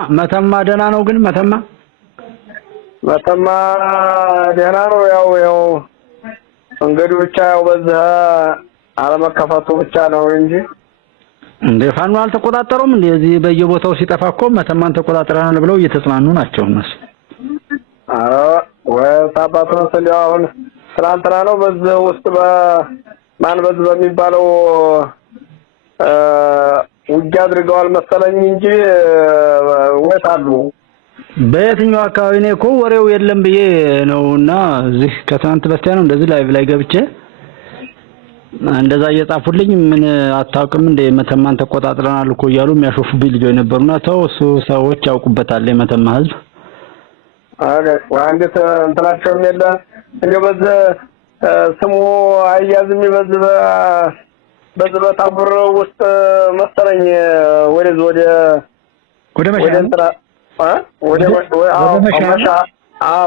መተማ ደህና ነው ግን መተማ ደህና ነው። ያው እንግዲህ ብቻ ያው በዛ አለመከፈቱ ብቻ ነው እንጂ እንደ ፋኖ አልተቆጣጠሩም። እንደዚህ በየቦታው ሲጠፋ እኮ መተማን ተቆጣጥረናል ብለው እየተጽናኑ ናቸው እነሱ። አረ ወጣባቱ ነው አሁን ትናንትና ነው በዚህ ውስጥ በማን በዚህ በሚባለው ውጊያ አድርገዋል መሰለኝ እንጂ ወጣሉ። በየትኛው አካባቢ ነው እኮ ወሬው የለም ብዬ ነውና እዚህ ከትናንት በስቲያ ነው እንደዚህ ላይቭ ላይ ገብቼ እንደዛ እየጻፉልኝ ምን አታውቅም እንደ መተማን ተቆጣጥረናል እኮ እያሉ የሚያሾፉብኝ ልጆች ነበሩና ተው እሱ ሰዎች ያውቁበታል የመተማ ህዝብ። አረ ወንድት እንትናቸውም የለ እንደው ስሙ አያዝም ይበዝ በታምር ውስጥ መሰለኝ ወደ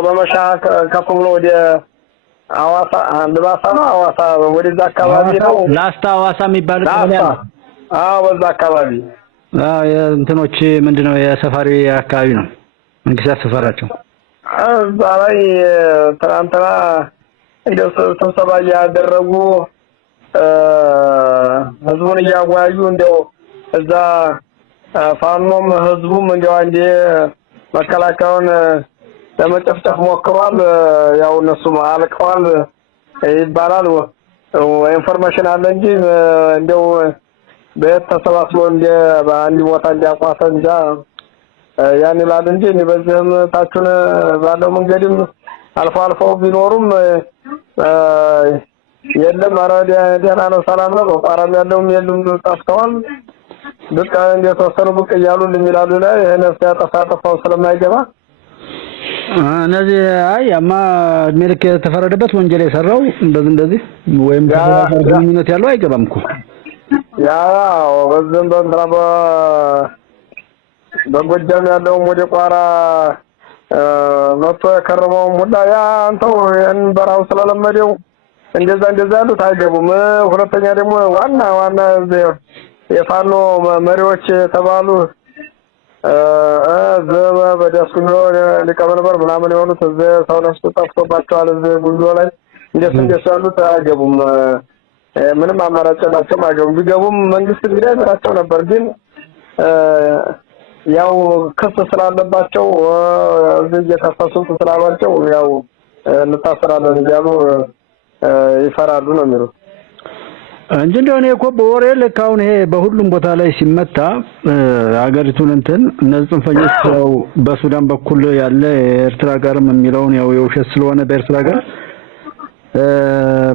በመሻ ከፍ ብሎ ወደ አዋሳ አንድባሳ ነው አዋሳ ወደዛ አካባቢ ነው ላስታ አዋሳ የሚባል ቀበሌ አለ። በዛ አካባቢ የእንትኖች ምንድነው የሰፋሪ አካባቢ ነው መንግስት ያሰፈራቸው። እዛ ላይ ትናንትና እንደው ስብሰባ ያደረጉ ህዝቡን እያወያዩ እንደው እዛ ፋኖም ህዝቡም እንደው አንዴ መከላከያውን ለመጨፍጨፍ ሞክሯል። ያው እነሱም አልቀዋል ይባላል። ኢንፎርሜሽን አለ እንጂ እንደው በተሰባስቦ እንደ በአንድ ቦታ እንዲያቋተ እንጃ ያን ይላል እንጂ በዚህም ታቹን ባለው መንገድም አልፎ ቢኖሩም የለም ኧረ ደህና ነው ሰላም ነው። በቋራም ያለውም የሉም ጠፍተዋል። በቃ እንደተወሰኑ ብቅ እያሉ እንደሚላሉ ላይ ነፍስ ያጠፋው ስለማይገባ እነዚህ አያማ እድሜ ልክ የተፈረደበት ወንጀል የሰራው እንደዚህ ወይም ግንኙነት ያለው አይገባም እኮ ያው በዝም በጎጃም ያለው ወደ ቋራ መጥቶ የከረመው ሙላ ያ አንተው ያን በራው ስለለመደው እንደዛ ያሉት አይገቡም። ሁለተኛ ደግሞ ዋና የፋኖ መሪዎች ተባሉ ዘበ በደስኩኖ ሊቀመንበር ምናምን የሆኑት ሰው ነፍስ ጠፍቶባቸዋል። ጉዞ ላይ እንደሱ ያሉት አይገቡም። ምንም አማራጭ የላቸውም አይገቡም። ቢገቡም መንግስት እንግዲህ አይመራቸው ነበር ግን ያው ክስ ስላለባቸው እዚህ የተፈሱት ስላሏቸው ያው እንታሰራለን እያሉ ይፈራሉ ነው የሚሉት እንጂ እንደሆነ እኮ በወሬ ልክ አሁን ይሄ በሁሉም ቦታ ላይ ሲመታ ሀገሪቱን እነዚህ ጽንፈኞች ያው በሱዳን በኩል ያለ ኤርትራ ጋርም የሚለውን ያው የውሸት ስለሆነ በኤርትራ ጋር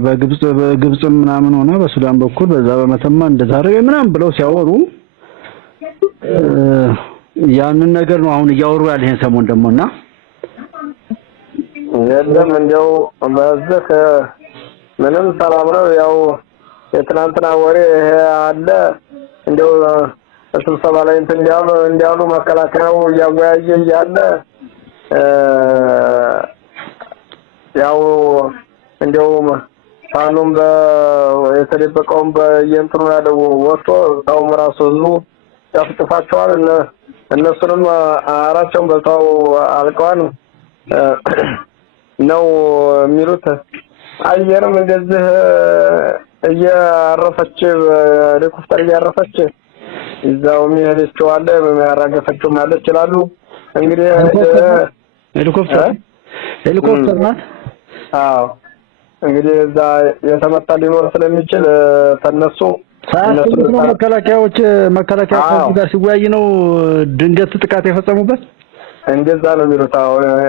በግብጽ ምናምን ሆነ በሱዳን በኩል በዛ በመተማ እንደታረገ ምናምን ብለው ሲያወሩ ያንን ነገር ነው አሁን እያወሩ ያለ ይሄን ሰሞን ደሞና የለም እንደው በዚህ ምንም ሰላም ነው። ያው የትናንትና ወሬ አለ እንደው ስብሰባ ላይ እንዲያሉ መከላከያው እያወያየ እያለ ያው እንደው ፋኖም የተደበቀውም በየእንትኑ ያለው ወጥቶ ታውም ራሱ ያፍጥፋቸዋል። እነሱንም አራቸውን በልተው አልቀዋል ነው የሚሉት። አየርም እንደዚህ እያረፈች ሄሊኮፕተር እያረፈች እዛው የሚሄደችው አለ የሚያራገፈችው ማለት ይችላሉ። እንግዲህ ሄሊኮፕተር ናት። አዎ እንግዲህ እዛ የተመታ ሊኖር ስለሚችል ተነሱ መከላከያ ጋር ሲወያይ ነው ድንገት ጥቃት የፈጸሙበት። እንደዛ ነው የሚሉት።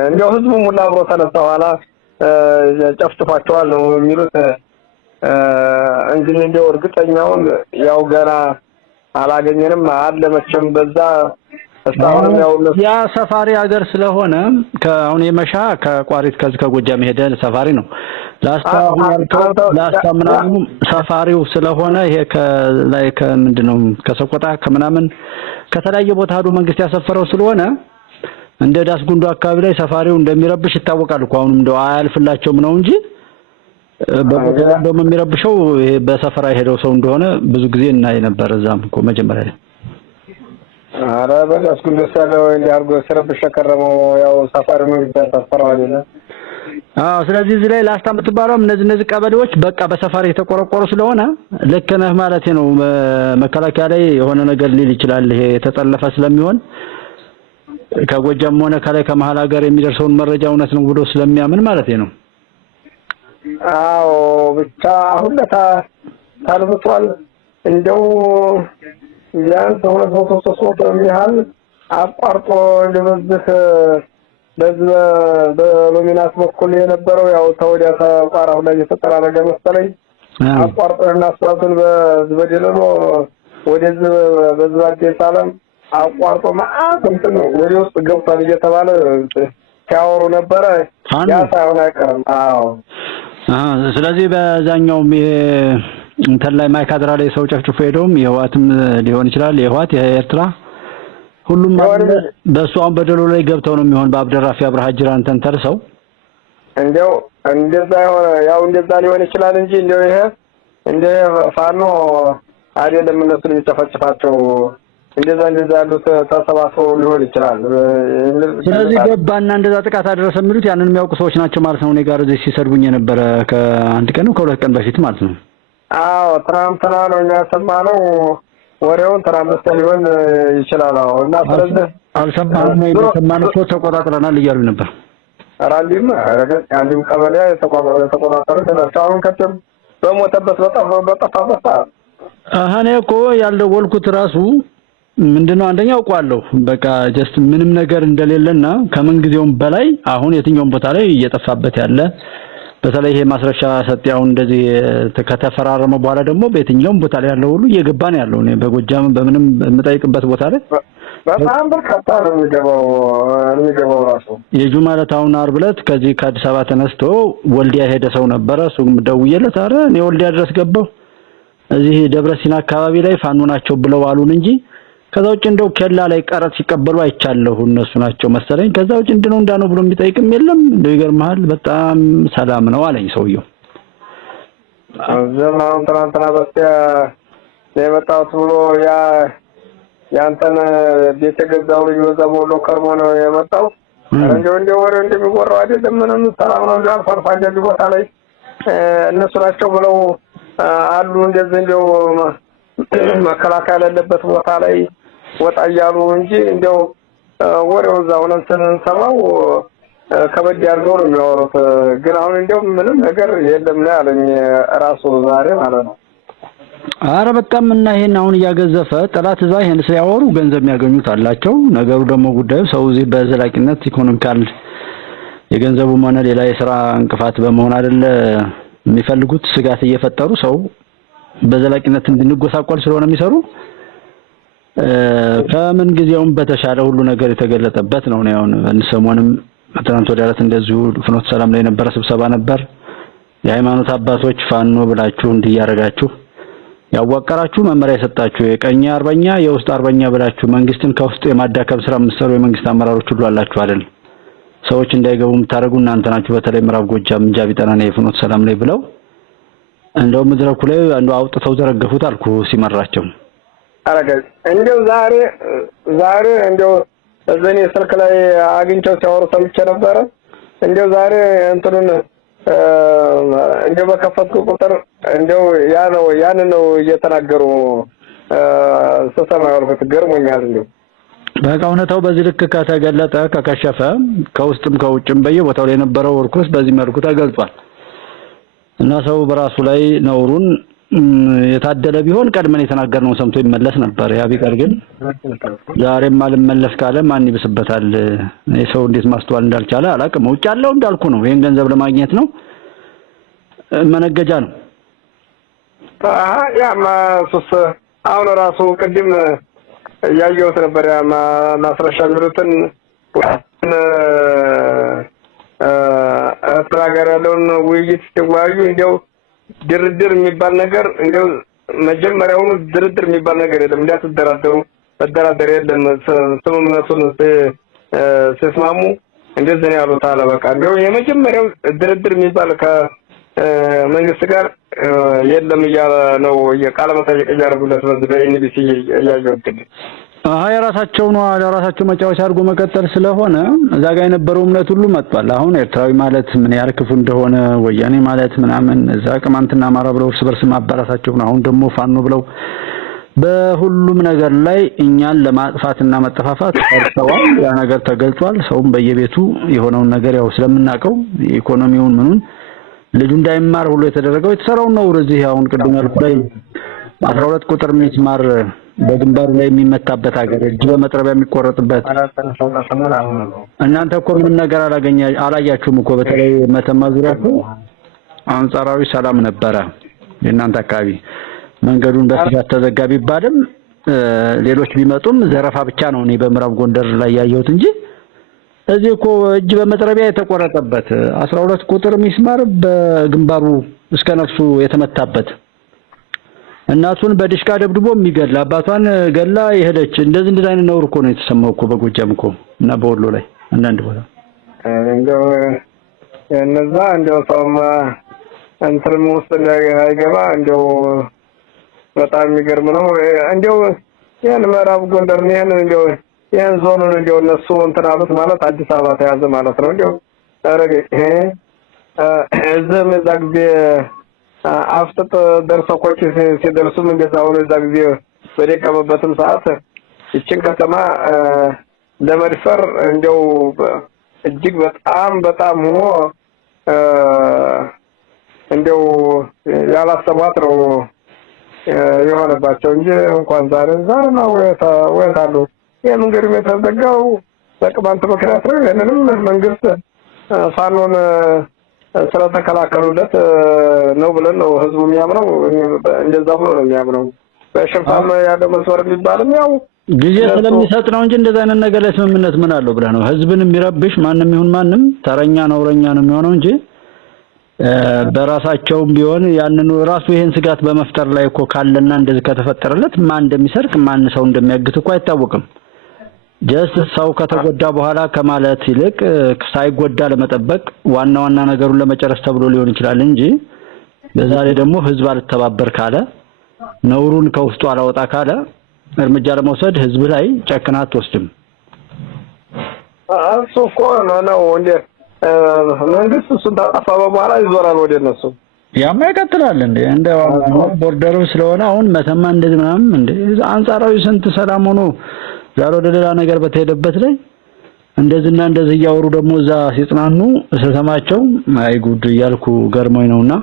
እንደው ህዝቡ ሙላ አብሮ ተነሳ ኋላ ጨፍጭፏቸዋል ነው የሚሉት። እንግዲህ እንደው እርግጠኛውን ያው ገና አላገኘንም አለ መቼም በዛ እስካሁን ያው ያ ሰፋሪ ሀገር ስለሆነ አሁን የመሻ ከቋሪት ከዚህ ከጎጃም ሄደ ሰፋሪ ነው። ላስታ ምናምን ሰፋሪው ስለሆነ ይሄ ከላይ ከምንድነው ከሰቆጣ ከምናምን ከተለያየ ቦታ ሄዶ መንግስት ያሰፈረው ስለሆነ እንደ ዳስ ጉንዶ አካባቢ ላይ ሰፋሪው እንደሚረብሽ ይታወቃል እኮ አሁንም እንደው አያልፍላቸውም ነው እንጂ በቦታው ደግሞ የሚረብሸው በሰፈራ ሄደው ሰው እንደሆነ ብዙ ጊዜ እናይ ነበር። እዛም እኮ መጀመሪያ ኧረ በዳስ ጉንደስ ያለው እንዲያርጎ ሲረብሽ ከረመው ያው ሰፋሪ መንግስት ያሳፈረው አይደለ? አዎ ስለዚህ እዚህ ላይ ላስታ የምትባለው እነዚህ ቀበሌዎች በቃ በሰፋሪ የተቆረቆሩ ስለሆነ ልክ ነህ ማለቴ ነው። መከላከያ ላይ የሆነ ነገር ሊል ይችላል ይሄ የተጠለፈ ስለሚሆን ከጎጃም ሆነ ከላይ ከመሃል ሀገር የሚደርሰውን መረጃ እውነት ነው ብሎ ስለሚያምን ማለቴ ነው። አዎ ብቻ አሁን ታልብቷል እንደው ያን 200 የሚያህል አቋርጦ እንደበዝህ በሎሚናስ በኩል የነበረው ያው ተወዲያ ተቋራው ላይ የተጠራረገ መሰለኝ አቋርጦና አስፋልቱን በደለሎ ወደዚህ በዝባዴ ሳለም አቋርጦ ማለት እንትን ወደ ውስጥ ገብቷል እየተባለ ሲያወሩ ነበረ። ያ ሳይሆን አይቀርም። አዎ ስለዚህ በዛኛውም እንትን ላይ ማይካድራ ላይ ሰው ጨፍጭፎ ሄደውም የህዋትም ሊሆን ይችላል የህዋት የኤርትራ ሁሉም በሷን በደሎ ላይ ገብተው ነው የሚሆን በአብደራፊ አብርሃ ጅራን ተንተርሰው እንደው እንደዛ ያው እንደዛ ሊሆን ይችላል እንጂ እንደው ይሄ እንደ ፋኖ አይደለም እነሱን የሚጨፈጭፋቸው እንደዛ ያሉት ተሰባስበው ሊሆን ይችላል። ስለዚህ ገባና እንደዛ ጥቃት አደረሰ የሚሉት ያንን የሚያውቁ ሰዎች ናቸው ማለት ነው። እኔ ጋር እዚህ ሲሰድቡኝ የነበረ ከአንድ ቀን ከሁለት ቀን በፊት ማለት ነው። አዎ ትናንትና ነው ያሰማነው ወሬውን ትናንት ሊሆን ይችላል። አዎ እና ስለዚህ አልሰማንም ወይ ሰማነው ተቆጣጥረናል እያሉ ነበር። አራንዲም አንዲም ቀበሌ ተቆጣጠሩ ተናታውን ከተም በሞተበት በጠፋበት እኔ እኮ ያልደወልኩት ራሱ ምንድነው አንደኛ አውቃለሁ በቃ ጀስት ምንም ነገር እንደሌለና ከምን ጊዜውም በላይ አሁን የትኛውም ቦታ ላይ እየጠፋበት ያለ በተለይ ይሄ ማስረሻ ሰጥያው እንደዚህ ከተፈራረመ በኋላ ደግሞ በየትኛውም ቦታ ላይ ያለው ሁሉ እየገባ ነው ያለው። እኔ በጎጃም በምንም የምጠይቅበት ቦታ ላይ በጣም በርካታ ነው የሚገባው ራሱ የጁማለት አሁን ዓርብ ዕለት ከዚህ ከአዲስ አበባ ተነስቶ ወልዲያ ሄደ ሰው ነበረ። እሱም ደውዬለት አረ እኔ ወልዲያ ድረስ ገባሁ እዚህ ደብረ ሲና አካባቢ ላይ ፋኖ ናቸው ብለው አሉን እንጂ ከዛው እንደው ከላ ላይ ቀረጥ ሲቀበሉ አይቻለሁ እነሱ ናቸው መሰለኝ። ከዛው እንደው እንዳነው ብሎ የሚጠይቅም የለም። እንደው ይገርማል በጣም ሰላም ነው አለኝ ሰውየው። ዘማን ትናንትና በስቲያ የመጣው ብሎ ያንተን ቤት የገዛው ልጅ በዛው ወሎ ከርሞ ነው የመጣው። እንደው ወሬ እንደሚወራው አይደለም ምንም ሰላም ነው ጃል ፈርፋ እንደዚህ ቦታ ላይ እነሱ ናቸው ብለው አሉ እንደዚህ እንደው መከላከያ ያለበት ቦታ ላይ ወጣ ያሉ እንጂ እንደው ወሬው እዛው ነው ስንሰማው ከበድ ያርገው ነው የሚያወሩት። ግን አሁን እንደው ምንም ነገር የለም ነው ያለኝ ራሱ ዛሬ ማለት ነው። አረ በጣም እና ይሄን አሁን ያገዘፈ ጥላት እዛ ይሄን ሲያወሩ ገንዘብ የሚያገኙት አላቸው። ነገሩ ደግሞ ጉዳዩ ሰው እዚህ በዘላቂነት ኢኮኖሚካል የገንዘቡ ማነ ሌላ የሥራ እንቅፋት በመሆን አይደለ የሚፈልጉት ስጋት እየፈጠሩ ሰው በዘላቂነት እንድንጎሳቆል ስለሆነ የሚሰሩ ከምን ጊዜውም በተሻለ ሁሉ ነገር የተገለጠበት ነው። ሰሞኑንም ትናንት ወዲያ ዕለት እንደዚሁ ፍኖተ ሰላም ላይ የነበረ ስብሰባ ነበር። የሃይማኖት አባቶች ፋኖ ብላችሁ እንዲያረጋችሁ ያዋቀራችሁ መመሪያ የሰጣችሁ የቀኝ አርበኛ የውስጥ አርበኛ ብላችሁ መንግስትን ከውስጥ የማዳከም ስራ የምትሰሩ የመንግስት አመራሮች ሁሉ አላችሁ አይደል? ሰዎች እንዳይገቡ የምታረጉ እናንተ ናችሁ። በተለይ ምዕራብ ጎጃም እንጃቢ ጠናና የፍኖተ ሰላም ላይ ብለው እንደው መድረኩ ላይ አንዱ አውጥተው ዘረገፉት አልኩ ሲመራቸው። አረጋ እንደው ዛሬ እንደው እዘኔ ስልክ ላይ አግኝቸው ሲያወሩ ሰምቼ ነበረ። እንደው ዛሬ እንትኑን እንደው በከፈትኩ ቁጥር እንደው ያን ነው እየተናገሩ ሰሰማ ያልኩት ገርሞኛል። እንደው በቃ እውነታው በዚህ ልክ ከተገለጠ ከከሸፈ ከውስጥም ከውጭም በየቦታው ላይ የነበረው ወርኩስ በዚህ መልኩ ተገልጿል። እና ሰው በራሱ ላይ ነውሩን የታደለ ቢሆን ቀድመን የተናገርነው ሰምቶ ይመለስ ነበር። ያ ቢቀር ግን ዛሬም አልመለስ ካለ ማን ይብስበታል? ሰው እንዴት ማስተዋል እንዳልቻለ አላቅም። ውጭ ያለው እንዳልኩ ነው። ይሄን ገንዘብ ለማግኘት ነው፣ መነገጃ ነው። ያማ ሱስ አሁን ራሱ ቅድም ያየሁት ነበር። ያማ ማስረሻ ምሩትን አጥራጋር ያለውን ውይይት ሲዋዩ እንደው ድርድር የሚባል ነገር እንደው መጀመሪያውኑ ድርድር የሚባል ነገር የለም። እንዳትደራደሩ መደራደር የለም። ስምምነቱን ሲስማሙ እንደዚህ ነው ያሉት አለ። በቃ እንደው የመጀመሪያው ድርድር የሚባል ከመንግስት ጋር የለም እያለ ነው የቃለ መጠይቅ እያደረጉለት በዚህ በኤንቢሲ እያየሁት። የራሳቸው ነው ለራሳቸው መጫወቻ አድርጎ መቀጠል ስለሆነ እዛ ጋር የነበረው እምነት ሁሉ መጥቷል። አሁን ኤርትራዊ ማለት ምን ያህል ክፉ እንደሆነ ወያኔ ማለት ምናምን እዛ ቅማንትና አማራ ብለው እርስ በርስ ማባራታቸው ነው። አሁን ደግሞ ፋኖ ብለው በሁሉም ነገር ላይ እኛን ለማጥፋትና መጠፋፋት ተርተዋል። ያ ነገር ተገልጿል። ሰውም በየቤቱ የሆነውን ነገር ያው ስለምናቀው ኢኮኖሚውን ምኑን ልጁ እንዳይማር ሁሉ የተሰራው ነው። እዚህ አሁን ቅድም ያልኩት ላይ 12 ቁጥር ሚስማር በግንባሩ ላይ የሚመታበት ሀገር እጅ በመጥረቢያ የሚቆረጥበት እናንተ እኮ ምንም ነገር አላያችሁም እኮ። በተለይ መተማ ዙሪያ እኮ አንጻራዊ ሰላም ነበረ። የእናንተ አካባቢ መንገዱን በስፋት ተዘጋ ቢባልም ሌሎች ቢመጡም ዘረፋ ብቻ ነው እኔ በምዕራብ ጎንደር ላይ ያየሁት እንጂ እዚህ እኮ እጅ በመጥረቢያ የተቆረጠበት 12 ቁጥር ሚስማር በግንባሩ እስከ ነፍሱ የተመታበት እናቱን በድሽቃ ደብድቦ የሚገል አባቷን ገላ የሄደች እንደዚህ አይነት ነውር እኮ ነው የተሰማው እኮ በጎጃም እኮ እና በወሎ ላይ አንዳንድ ቦታ እንደው እነዛ እንደው ሰውማ እንትን ውስጥ አይገባ እንደው በጣም የሚገርም ነው። እንደው ያን ምዕራብ ጎንደር ነው እንደው ያን ዞኑን እንደው እነሱ እንትን አሉት ማለት አዲስ አበባ ተያዘ ማለት ነው። እንደው አረገ እዘም እዛ ጊዜ አፍጥጥ ደርሰቆች ሲደርሱም እንደዛው ነው። እዛ ጊዜ በደቀመበትም ሰዓት እቺን ከተማ ለመድፈር እንደው እጅግ በጣም ሆኖ እንደው ያላሰቧት ነው የሆነባቸው እንጂ እንኳን ዛሬ ነው ወይታሉ የመንገድ የተዘጋው በቅማንት ምክንያት ነው። ይሄንንም መንግስት ፋኖን ስለተከላከሉለት ነው ብለን ነው ህዝቡ የሚያምነው። እንደዛ ብሎ ነው የሚያምነው። በሽፋን ያለው መስወር የሚባልም ያው ጊዜ ስለሚሰጥ ነው እንጂ እንደዛ አይነት ነገር ላይ ስምምነት ምን አለው ብለህ ነው። ህዝብን የሚረብሽ ማንንም ይሁን ማንም ተረኛ ነውረኛ ነው የሚሆነው እንጂ በራሳቸውም ቢሆን ያንኑ ራሱ ይሄን ስጋት በመፍጠር ላይ እኮ ካለና እንደዚህ ከተፈጠረለት ማን እንደሚሰርቅ ማን ሰው እንደሚያግት እኮ አይታወቅም። ጀስት ሰው ከተጎዳ በኋላ ከማለት ይልቅ ሳይጎዳ ለመጠበቅ ዋና ነገሩን ለመጨረስ ተብሎ ሊሆን ይችላል እንጂ በዛ ላይ ደግሞ ህዝብ አልተባበር ካለ ነውሩን ከውስጡ አላወጣ ካለ እርምጃ ለመውሰድ ህዝብ ላይ ጨክና አትወስድም። እኮ ነው እንዴ መንግስት እሱን ታጠፋ በኋላ ይዞራል ወደ እነሱ ያማ ይቀጥላል እንዴ እንደው ቦርደሩ ስለሆነ አሁን መተማ እንደዚህ ምናምን እንዴ አንጻራዊ ስንት ሰላም ሆኖ ዛሬ ወደ ሌላ ነገር በተሄደበት ላይ እንደዚህ እያወሩ ደግሞ እዛ ሲጽናኑ ሰማቸው አይጉድ እያልኩ ገርሞኝ ነውና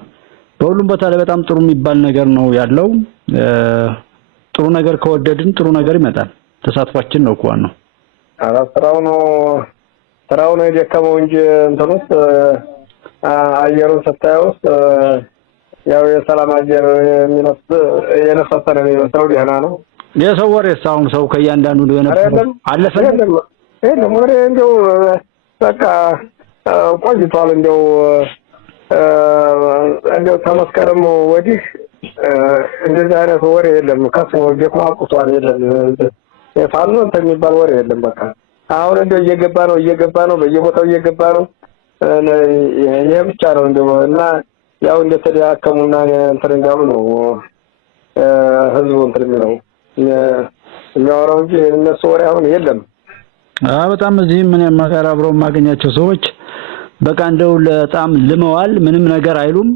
በሁሉም ቦታ ላይ በጣም ጥሩ የሚባል ነገር ነው ያለው። ጥሩ ነገር ከወደድን ጥሩ ነገር ይመጣል። ተሳትፏችን ነው ቋን ነው ስራው ነው የደከመው እንጂ እንትኑስ አየሩን ስታየው ያው የሰላም አየር የሚነፍስ የነፈሰ ነው የሚመስለው። ደህና ነው። የሰው ወሬስ አሁን ሰው ከእያንዳንዱ ነው የነበረው አለፈ ነው ወሬ እንደው በቃ ቆይቷል። እንደው ተመስከረም ወዲህ እንደዚህ አይነት ወሬ የለም። ከሰው ደክሞ አቁቷል የለም። የፋኖ እንትን የሚባል ወሬ የለም። በቃ አሁን እንደው እየገባ ነው በየቦታው እየገባ ነው። ይሄ ብቻ ነው እንደው እና ያው እንደተዳከሙና እንትን እንዳሉ ነው ህዝቡ እንትን የሚለው የሚያወራው እንጂ እነሱ ወሬ አሁን የለም። በጣም እዚህ ምን የማቀራብረው ማገኛቸው ሰዎች በቃ እንደው ለጣም ልመዋል። ምንም ነገር አይሉም።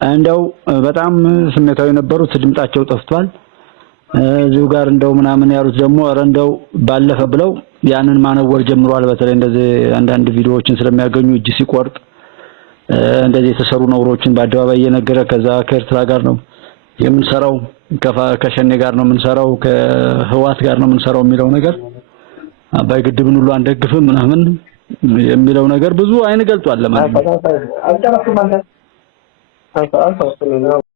እንደው በጣም ስሜታዊ ነበሩት። ድምጣቸው ጠፍቷል። እዚሁ ጋር እንደው ምናምን ያሉት ደግሞ እንደው ባለፈ ብለው ያንን ማነወር ጀምሯል። በተለይ እንደዚህ አንዳንድ ቪዲዮዎችን ስለሚያገኙ እጅ ሲቆርጥ እንደዚህ የተሰሩ ነውሮችን በአደባባይ እየነገረ ከዛ ከኤርትራ ጋር ነው የምንሰራው ከሸኔ ጋር ነው የምንሰራው ከህዋት ጋር ነው የምንሰራው የሚለው ነገር አባይ ግድብን ሁሉ አንደግፍም ምናምን የሚለው ነገር ብዙ አይን ገልጧል ለማለት ነው።